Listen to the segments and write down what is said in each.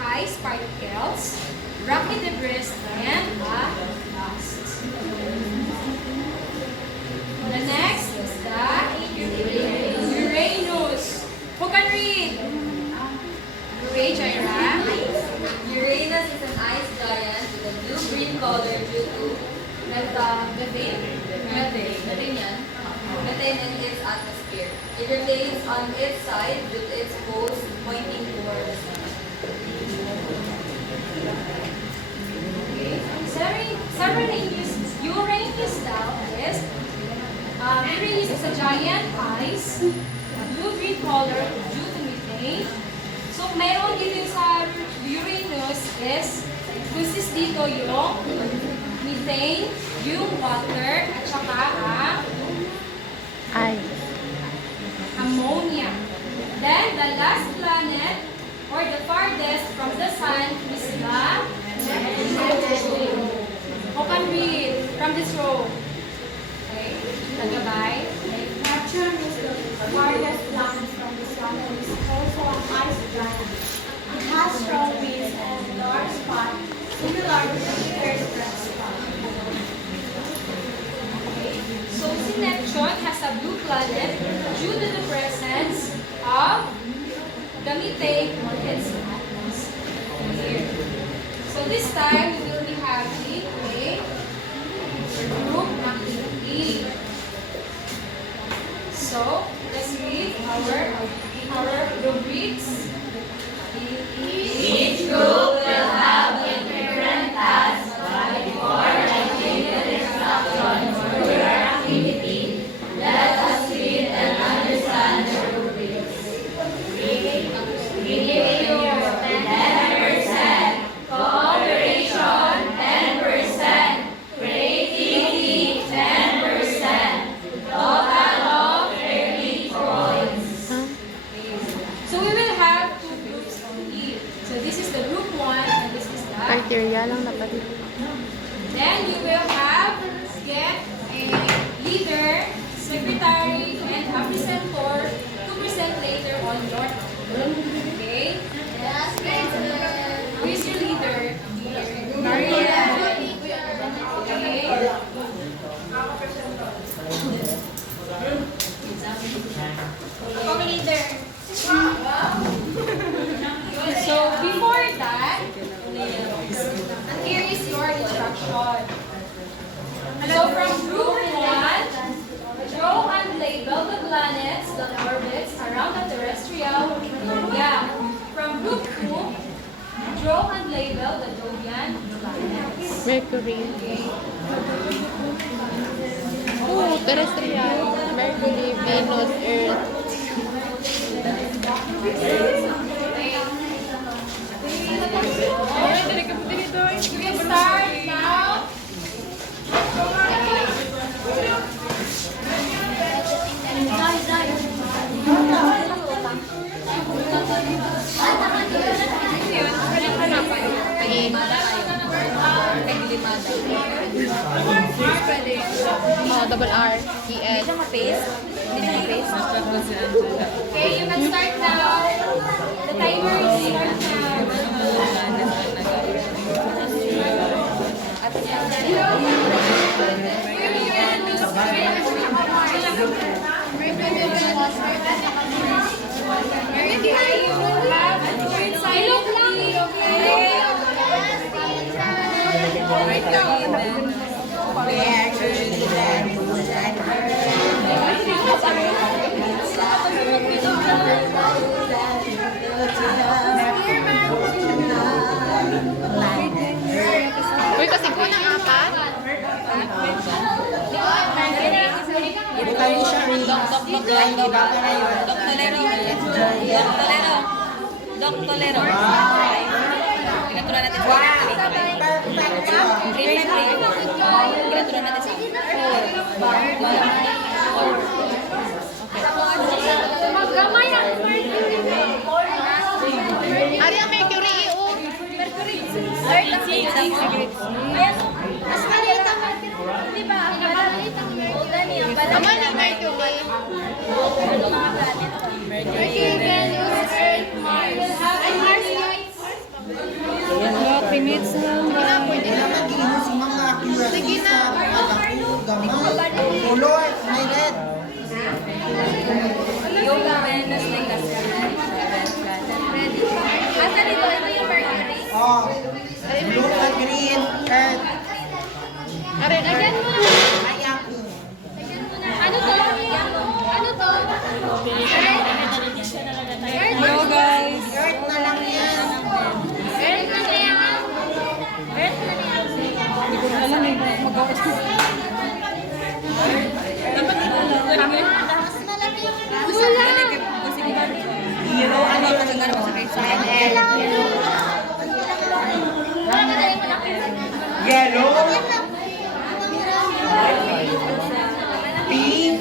ice particles, rocky debris, and dust. The next is the Uranus. Who can read? Okay, Jaira. Uranus is an ice giant with a blue-green color due to methane in its atmosphere. It remains on its side with its poles pointing toward the sun. Uranus now is Uranus is a giant ice, blue-green color due to methane. So, meron dito sa Uranus is, consist dito yung methane, yung water, at saka ang ammonia. Then, the last planet, or the farthest from the sun, is the Neptune. Who can read from this row? Okay, tagabay. Neptune is the farthest planet from the sun and is also an ice giant. It has strong winds and large spot, similar to the Earth's red spot. So, si Neptune has a blue planet due to the presence of the methane on its atmosphere. So, this time, we will be having a group activity. So, let's read our rubrics. Each group will have a different task, but before writing the instructions for your activity, let us read and understand the rubrics. Behavior 10%, cooperation 10%, creativity 10%, total of 30 points. So, we will have two groups only. So, this is the group 1 and this is the Criteria lang dapat. Then you will get a leader, secretary, and a presenter to present later on your topic. Okay? Who is your leader? Maria. Okay? Ako leader. So before that, here is your instruction. So from group 1, draw and label the planets that orbits around the terrestrial area. From group 2, draw and label the Jovian planets. Mercury. Okay. Oh, terrestrial. Mercury, Venus, Earth. We will start now. Oh, double R, E-S. Okay, you can start now. The timer is start Uy, kasi ko ng apat. Doctolero. Pinaturan natin sa pinaturan natin sa Ari ang Mercury, oh. Mas maliit ang Mercury. Di ba? Ang maliit ang Mercury. Aman yung Mercury. Mercury, Venus, Earth, Mars. Ay, Mars, guys. Venus like a star. Ready? Asan ito? Ito yung Mercury. Oh, blue at green, earth. Again mo na. Ayaki. Ano to? Ano to? Hello guys! Earth na lang yan. Earth na yan. Earth na yan. Hindi ko na alam eh. Mag-out. Hero, ano ka sa gano'n sa Yellow. Pink.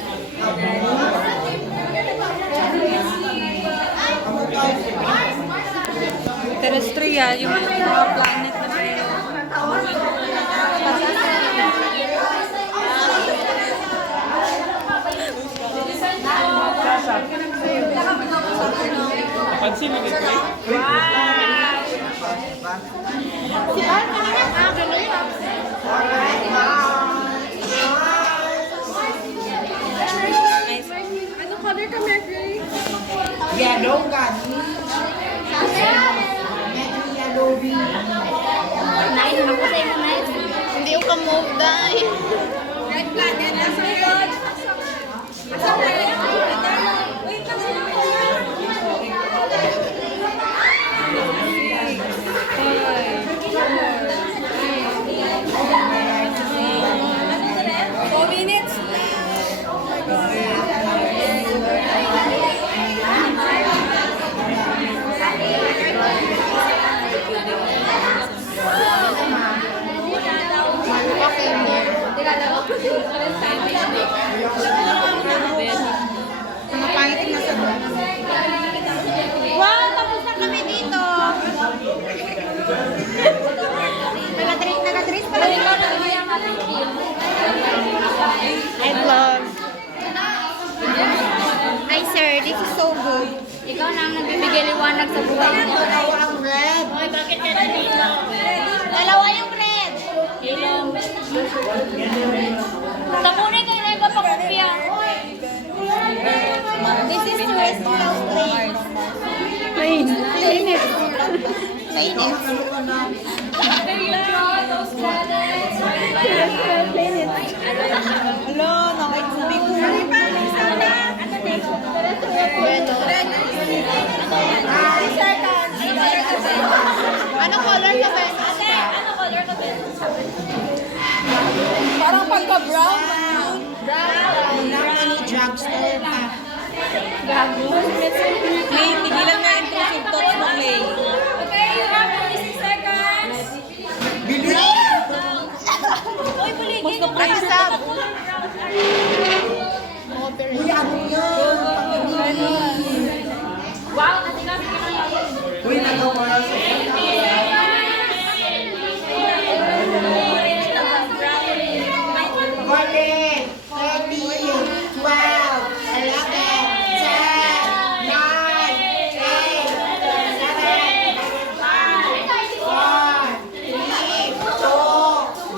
Terrestrial, yung mga planet na Ano color ka, Mercury? Yellow ka. Medyo yellow bee. Hindi ko ka-move dahil. Red planet, nasa red. Nasa red. Wait lang. Wow, tapos na kami dito. Nag-drink pala dito. I love. Hi sir, this is so good. Ikaw na ang nagbibigay liwanag sa buhay mo. Dalawa ang red. Hoy, bakit ka nandito? Dalawa yung red. Ilong. Tapunin kayo na iba pa kopya. This is terrestrial plane. Planet. Planet. After you draw those planets, Terrestrial planet. Hello, nakikubig ko. Ano color ka ba? ano color ka ba? parang pagka-brown. Walang any drugstore pa. Clay, tigilan na yung intrusive thoughts mo, Clay. Okay, you have 26 seconds. Bilis! Uy, buligin. Mas na-pressure ka na. Uy, ano yan? Wow, natigas ka na yan. Uy, nagawa sa Golden, 30, 12, 11, 10, 9, 8, 7, 6, 5, 4, 3, 2, 1,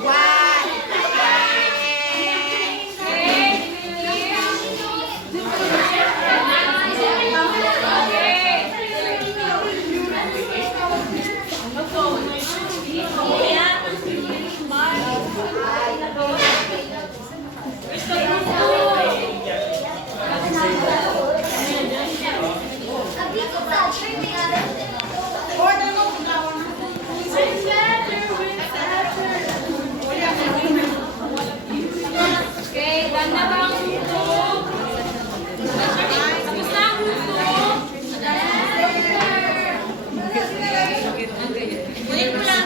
Okay, ganda ba ang husto? Tapos na ang husto. Kulit mo lang.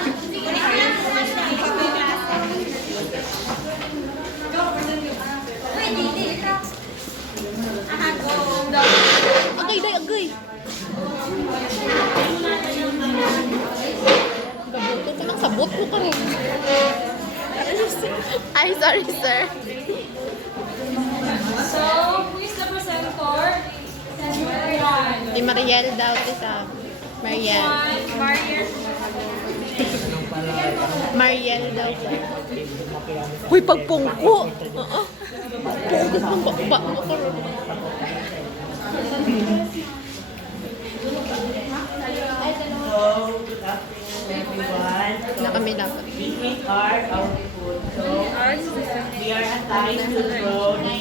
Agay, day, agay. Gabuto ko ng sabot ko ka rin. Ay, sorry, sir. So, who is the presenter? Jupiter. Si Mariel daw, isa. Mariel. Mariel. Mariel daw. Uy, pagpungko. Pungko ng bakba mo ko. hands. So, Na kami dapat. this is our output. So, we are assigned to draw the